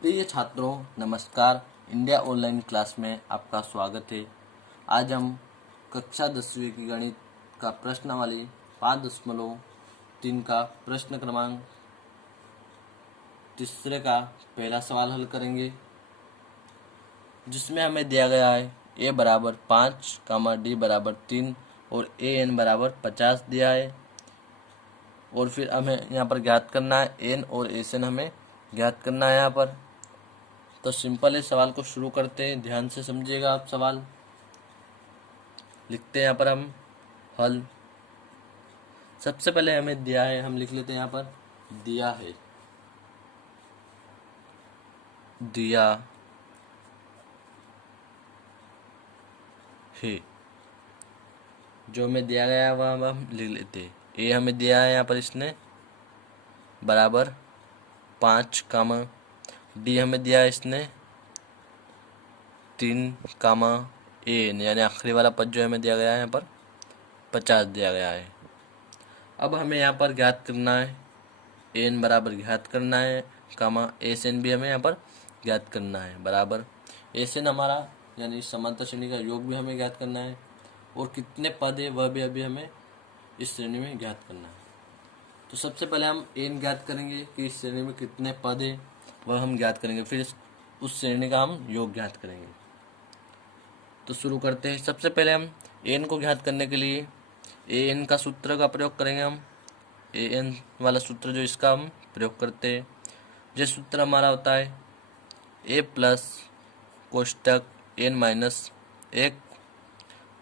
प्रिय छात्रों, नमस्कार। इंडिया ऑनलाइन क्लास में आपका स्वागत है। आज हम कक्षा 10वीं की गणित का प्रश्नावली 5.3 का प्रश्न क्रमांक तीसरे का पहला सवाल हल करेंगे, जिसमें हमें दिया गया है a बराबर 5, d बराबर 3 और a n बराबर 50 दिया है। और फिर हमें यहाँ पर ज्ञात करना है n और s n हमें ज्ञात करना है यहाँ पर। तो सिंपल है, सवाल को शुरू करते हैं। ध्यान से समझिएगा आप। सवाल लिखते हैं यहाँ पर हम हल। सबसे पहले हमें दिया है, हम लिख लेते हैं यहाँ पर दिया है, दिया है। जो हमें दिया गया है वह हम लिख लेते हैं। ए हमें दिया है यहाँ पर, इसने बराबर 5, डी हमें दिया है इसने 3, ए एन यानी आखिरी वाला पद जो हमें दिया गया है यहाँ पर 50 दिया गया है। अब हमें यहाँ पर ज्ञात करना है एन बराबर ज्ञात करना है, एस एन भी हमें यहाँ पर ज्ञात करना है। बराबर एस एन हमारा यानी समांतर श्रेणी का योग भी हमें ज्ञात करना है, और कितने पद है वह भी अभी हमें इस श्रेणी में ज्ञात करना है। तो सबसे पहले हम एन ज्ञात करेंगे कि इस श्रेणी में कितने पद है वह हम ज्ञात करेंगे, फिर उस श्रेणी का हम योग ज्ञात करेंगे। तो शुरू करते हैं। सबसे पहले हम एन को ज्ञात करने के लिए ए एन का सूत्र का प्रयोग करेंगे। हम ए एन वाला सूत्र जो इसका हम प्रयोग करते हैं, यह सूत्र हमारा होता है ए प्लस कोष्टक एन माइनस 1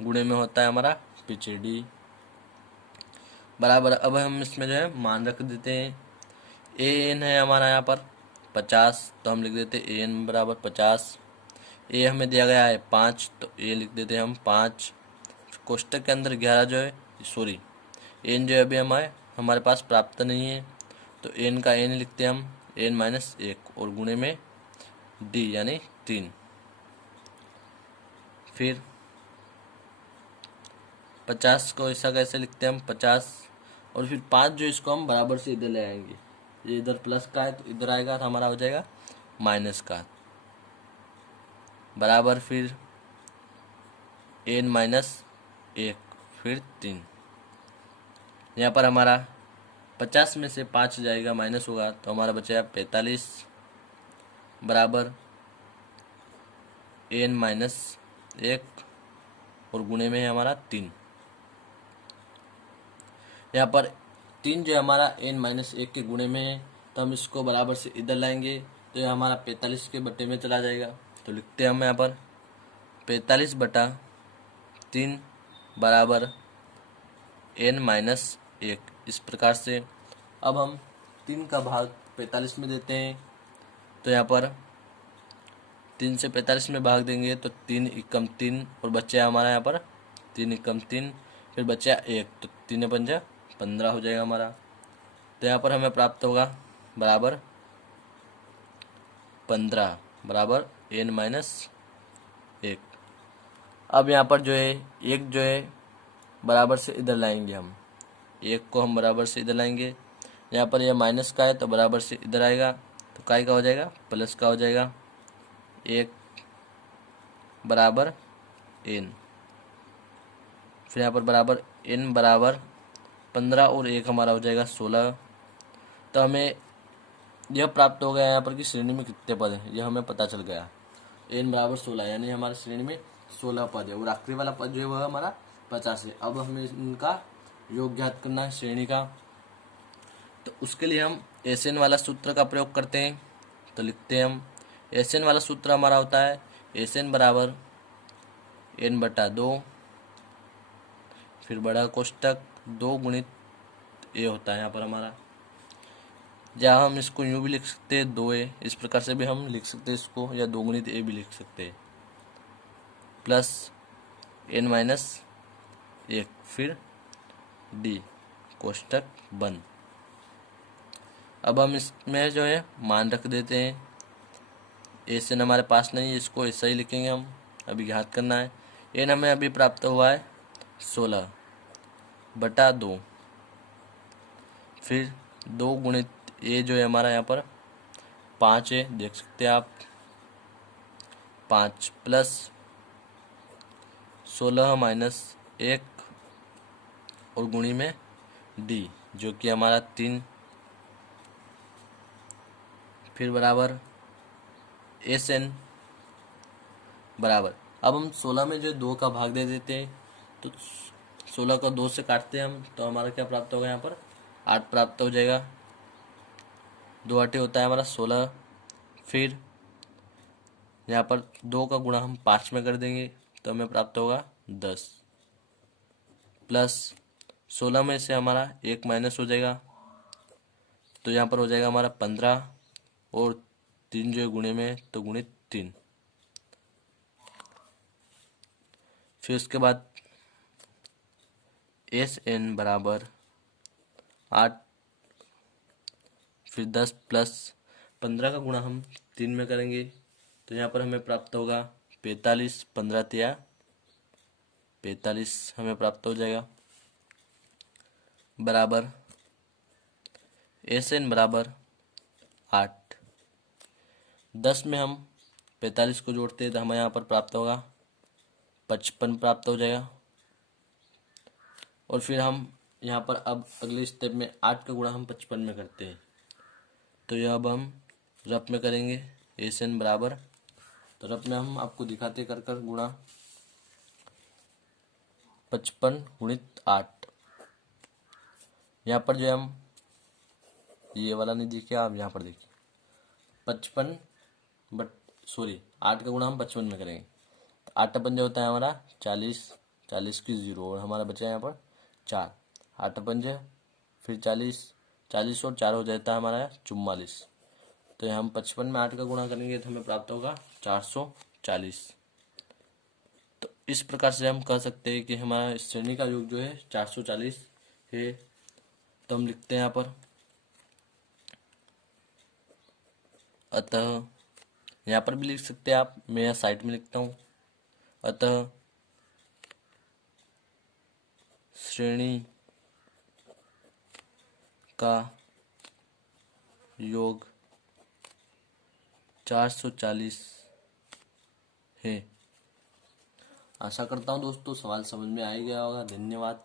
गुणे में होता है हमारा पीछे डी बराबर। अब हम इसमें जो है मान रख देते हैं। ए एन है हमारा यहाँ पर 50, तो हम लिख देते हैं ए एन बराबर 50। ए हमें दिया गया है 5, तो ए लिख देते हैं हम 5। कोष्टक के अंदर 11 जो है, सॉरी एन जो है अभी हमारे पास प्राप्त नहीं है, तो एन का एन लिखते हैं हम एन माइनस 1 और गुणे में डी यानी 3। फिर 50 को ऐसा कैसे लिखते हैं हम 50, और फिर 5 जो इसको हम बराबर से इधर ले आएंगे। ये इधर प्लस का है तो इधर आएगा, तो हमारा हो जाएगा माइनस का बराबर। फिर एन माइनस 1 फिर 3। यहाँ पर हमारा 50 में से 5 जाएगा, माइनस होगा, तो हमारा बचेगा 45 बराबर एन माइनस 1 और गुणे में है हमारा 3। यहाँ पर 3 जो हमारा एन माइनस 1 के गुणे में है, तो हम इसको बराबर से इधर लाएंगे, तो यह हमारा 45 के बटे में चला जाएगा। तो लिखते हैं हम यहाँ पर 45 बटा 3 बराबर एन माइनस 1। इस प्रकार से अब हम 3 का भाग 45 में देते हैं, तो यहाँ पर 3 से 45 में भाग देंगे तो 3 एकम 3 और बच्चा हमारा यहाँ पर 3 एकम 3, फिर बच्चा 1, तो 3 पंजा 15 हो जाएगा हमारा। तो यहाँ पर हमें प्राप्त होगा बराबर 15 बराबर एन माइनस 1। अब यहाँ पर जो है एक जो है बराबर से इधर लाएंगे हम, एक को हम बराबर से इधर लाएंगे। यहाँ पर यह माइनस का है तो बराबर से इधर आएगा, तो काय का हो जाएगा प्लस का हो जाएगा। 1 बराबर एन, फिर यहाँ पर बराबर एन बराबर 15 और 1 हमारा हो जाएगा 16। तो हमें यह प्राप्त हो गया यहाँ पर कि श्रेणी में कितने पद हैं, यह हमें पता चल गया। एन बराबर 16 यानी हमारे श्रेणी में 16 पद है, और आखिरी वाला पद जो है वह हमारा 50 है। अब हमें इनका योग ज्ञात करना है श्रेणी का, तो उसके लिए हम एस एन वाला सूत्र का प्रयोग करते हैं। तो लिखते हैं हम एस एन वाला सूत्र हमारा होता है एस एन बराबर एन बटा 2, फिर बड़ा कोष्टक 2 गुणित ए होता है यहाँ पर हमारा। जहाँ हम इसको यूँ भी लिख सकते हैं 2a, इस प्रकार से भी हम लिख सकते हैं इसको, या 2 गुणित ए भी लिख सकते हैं, प्लस एन माइनस 1 फिर डी कोष्टक बंद। अब हम इसमें जो है मान रख देते हैं। एस एन हमारे पास नहीं है, इसको ऐसा ही लिखेंगे हम, अभी ज्ञात करना है। एन हमें अभी प्राप्त हुआ है 16 बटा 2, फिर 2 गुणित ए जो है हमारा यहाँ पर 5 है, देख सकते हैं आप। 5 प्लस 16 माइनस 1 और गुणी में डी जो कि हमारा 3, फिर बराबर एस एन बराबर। अब हम 16 में जो 2 का भाग दे देते हैं, तो 16 को 2 से काटते हैं हम, तो हमारा क्या प्राप्त होगा, यहाँ पर 8 प्राप्त हो जाएगा। 2 8 होता है हमारा 16। फिर यहाँ पर 2 का गुणा हम 5 में कर देंगे, तो हमें प्राप्त होगा 10 प्लस 16 में से हमारा 1 माइनस हो जाएगा, तो यहाँ पर हो जाएगा हमारा 15 और 3 जो है गुणे में है, तो गुणित 3। फिर उसके बाद एस एन बराबर 8, फिर 10 प्लस 15 का गुणा हम 3 में करेंगे, तो यहाँ पर हमें प्राप्त होगा 45। 15 तिया 45 हमें प्राप्त हो जाएगा, बराबर एस एन बराबर 8। 10 में हम 45 को जोड़ते हैं, तो हमें यहाँ पर प्राप्त होगा 55 प्राप्त हो जाएगा। और फिर हम यहाँ पर अब अगले स्टेप में 8 का गुणा हम 55 में करते हैं, तो यह अब हम रफ में करेंगे। एस एन बराबर, तो रफ में हम आपको दिखाते कर कर गुणा 55 गुणित 8। यहाँ पर जो हम ये वाला नहीं देखिए, आप यहाँ पर देखिए 55 बट सॉरी 8 का गुणा हम 55 में करेंगे, तो 8 पंजे होता है हमारा 40, 40 की 0 और हमारा बचा यहाँ पर 4। 8 पंजे फिर 40, 40 और 4 हो जाता है हमारा 44। तो हम 55 में 8 का गुणा करेंगे, तो हमें प्राप्त होगा 440। तो इस प्रकार से हम कह सकते हैं कि हमारा इस श्रेणी का योग जो है 440 है। तो हम लिखते हैं यहाँ पर, अतः यहाँ पर भी लिख सकते हैं आप, मैं यहाँ साइड में लिखता हूँ। अतः श्रेणी का योग 440 है। आशा करता हूँ दोस्तों सवाल समझ में आ ही गया होगा। धन्यवाद।